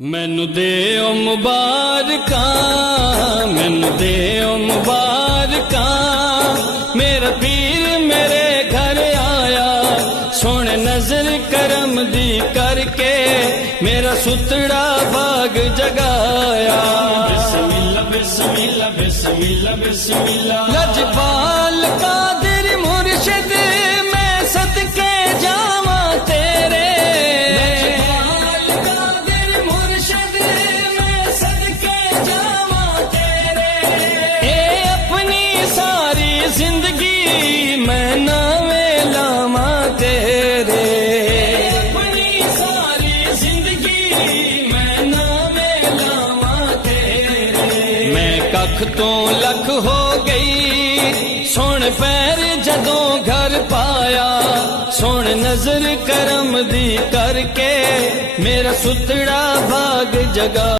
मैनू दे ओ मुबारकां, मैनू दे ओ मुबारकां, मेरा पीर मेरे घर आया, सोने नजर करम दी करके मेरा सुतड़ा बाग जगाया। बिस्मिल्लाह बिस्मिल्लाह बिस्मिल्लाह बिस्मिल्लाह। लजपाल कादिर मुर्शिद मैं सदके जावा तेरे, जिंदगी मैं नावे लावा तेरे, अपनी सारी जिंदगी मैं नावे लावा तेरे। मैं कख तो लख हो गई, सुन पैर जदों घर पाया, सुन नजर करम दी करके मेरा सुतड़ा भाग जगा।